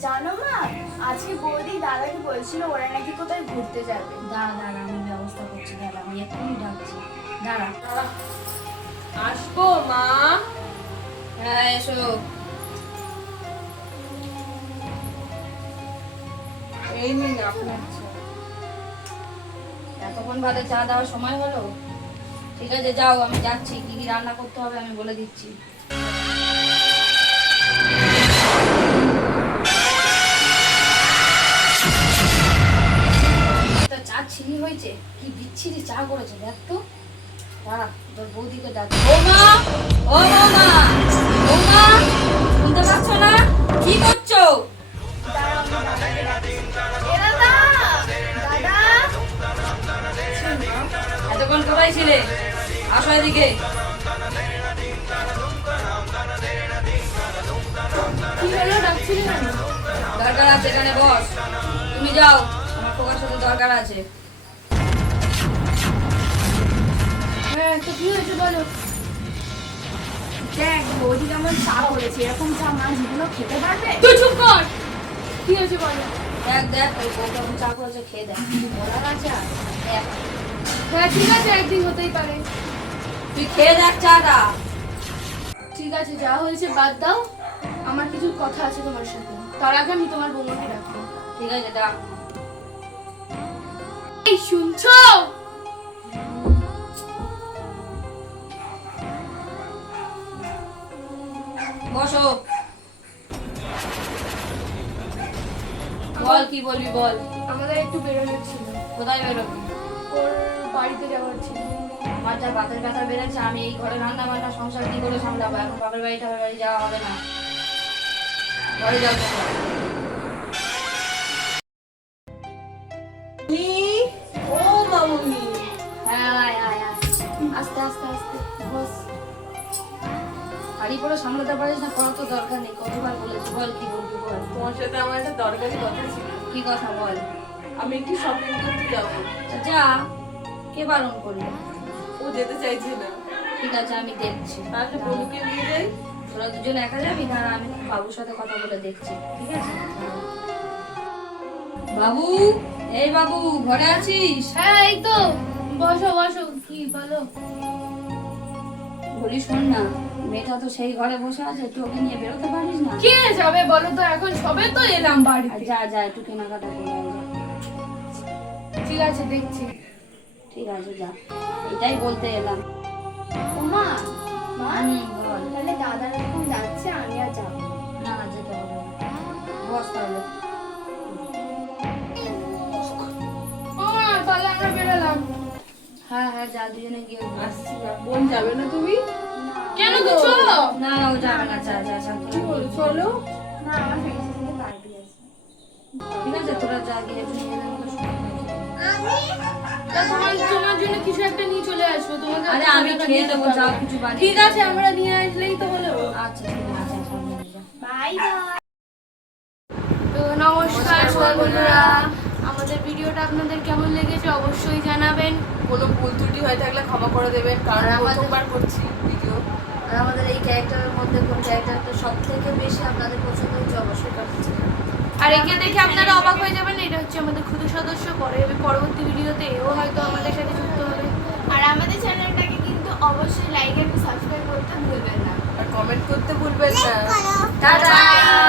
জানো মা, আজকে বৌদি দাদাকে বলছিল ওরা নাকি কোথায় ঘুরতে যাবে। দাঁড়া দাঁড়া, আমি ব্যবস্থা করছি, দাঁড়া, আমি এক্ষুনি ডাকছি, দাঁড়া। আসবো মা। হ্যাঁ এসো। এই নিন আপনার চা। এতক্ষণ বাদে চা দেওয়ার সময় হলো? ঠিক আছে যাও, আমি যাচ্ছি, কি কি রান্না করতে হবে আমি বলে দিচ্ছি। চা ছিনি হয়েছে, কি বিচ্ছিরি চা করেছে দেখ তো। দাঁড়া, তোর বৌদিকে ডাক। বৌমা, ও বৌমা, বৌমা, শুনতে পাচ্ছ না? কি করছো? দাঁড়াও, আমি দাদাকে ডাকছি। এ দাদা, দাদা। এতক্ষণ কোথায় ছিলে? আসো এদিকে। কি হলো, ডাকছিলি কেন? দরকার আছে, এখানে বস। তুমি যাও, আমার খোকার সাথে দরকার আছে। হ্যাঁ, তো কি হয়েছে বলো। দেখ বৌদি কেমন চা করেছে, এরকম চা মা জীবনে খেতে পারবে? তুই চুপ কর। কি হয়েছে বলো। দেখ দেখ, ওই বউ কেমন চা করেছে, খেয়ে দেখ। কিছু বলার আছে আর? দেখ, হ্যাঁ ঠিক আছে, একদিন হতেই পারে। তুই খেয়ে দেখ চাটা। ঠিক আছে, যা হয়েছে বাদ দাও, আমার কিছু কথা আছে তোমার সাথে। তার আগে আমি তোমার বৌমাকে ডাকবো। ঠিক আছে ডাক। এই শুনছো? বসো। বল, কি বলবি বল। আমাদের একটু বেরোনোর ছিল, কোথায় বেরোবি? ওর বাড়িতে যাওয়ার ছিল। আমার যা বাতের ব্যথা বেড়েছে, আমি এই ঘরে রান্না বান্না সংসার কি করে সামলাবো? এখন বাপের বাড়ি টাপের বাড়ি যাওয়া হবে না। ঘরে যাও তো। ও মামুনি, হ্যাঁ আয় আয় আয়, আস্তে আস্তে আস্তে বস। শাড়ি পরে সামলাতে পারিস না, করার তো দরকার নেই, কতবার বলেছি। বল কি বলবি বল। তোমার সাথে আমার একটা দরকারি কথা ছিল। কি কথা বল। আমি একটু শপিং করতে যাবো। যা, কে বারণ করলো? ও যেতে চাইছে না। ঠিক আছে আমি দেখছি। তাহলে বনুকে নিয়ে যাই। তোরা দুজন একা যাবি? না আমি বাবুর সাথে কথা বলে দেখছি, ঠিক আছে? বাবু, এই বাবু, ঘরে আছিস? হ্যাঁ এই তো, বসো বসো। কি বলো? বলি শোন না, মেয়েটা তো সেই ঘরে বসে আছে, একটু ওকে নিয়ে বেরোতে পারিস না? কে যাবে বলো তো, এখন সবে তো এলাম আর বাড়িতে। যা যা, একটু কেনাকাটা করে আয় যা। ঠিক আছে দেখছি। ঠিক আছে যা, এটাই বলতে এলাম। ওমা, মা বল। তাহলে দাদা যখন যাচ্ছে আমি আর যাবো না। না না, যেতে হবে না। বস তাহলে। ওমা, তাহলে আমরা বেরোলাম। হ্যাঁ হ্যাঁ, যা, দুজনে গিয়ে বস। আসছি না। বোন যাবে না তুমি? কেন কিছু? না না, ও যাবে না, যা যা যা, কি বলো, চলো। না, আমার ফ্রেন্ডের সাথে পার্টি আছে। ঠিক আছে তোরা যা, গিয়ে একটু নিয়ে যাবো তো সময় হয়েছে। তা তোমার জন্য কিছু একটা নিয়ে চলে আসবো তোমাকে। আরে আমি খেয়ে দেবো, যাও কিছু বানিয়ে। ঠিক আছে, আমরা নিয়ে আসলেই তো হলো। আচ্ছা ঠিক আছে, সামনে যা। Bye bye. তো নমস্কার বন্ধুরা, আমাদের ভিডিওটা আপনাদের কেমন লেগেছে অবশ্যই জানাবেন। কোনো ভুল ত্রুটি হয়ে থাকলে ক্ষমা করে দেবেন, কারণ আর আমাদের- প্রথমবার করছি ভিডিও। আর আমাদের এই ক্যারেক্টারের মধ্যে কোন ক্যারেক্টারটা সব থেকে বেশি আপনাদের পছন্দ হয়েছে অবশ্যই কমেন্টে জানাবেন। আর একে দেখে আপনারা অবাক হয়ে যাবেন, এটা হচ্ছে আমাদের ক্ষুদে সদস্য। পরবর্তী ভিডিওতে এও হয়তো আমাদের সাথে যুক্ত হবে। আর আমাদের চ্যানেলটাকে কিন্তু অবশ্যই লাইক এবং সাবস্ক্রাইব করতে ভুলবেন না। আর কমেন্ট করতে ভুলবেন না। টাটা।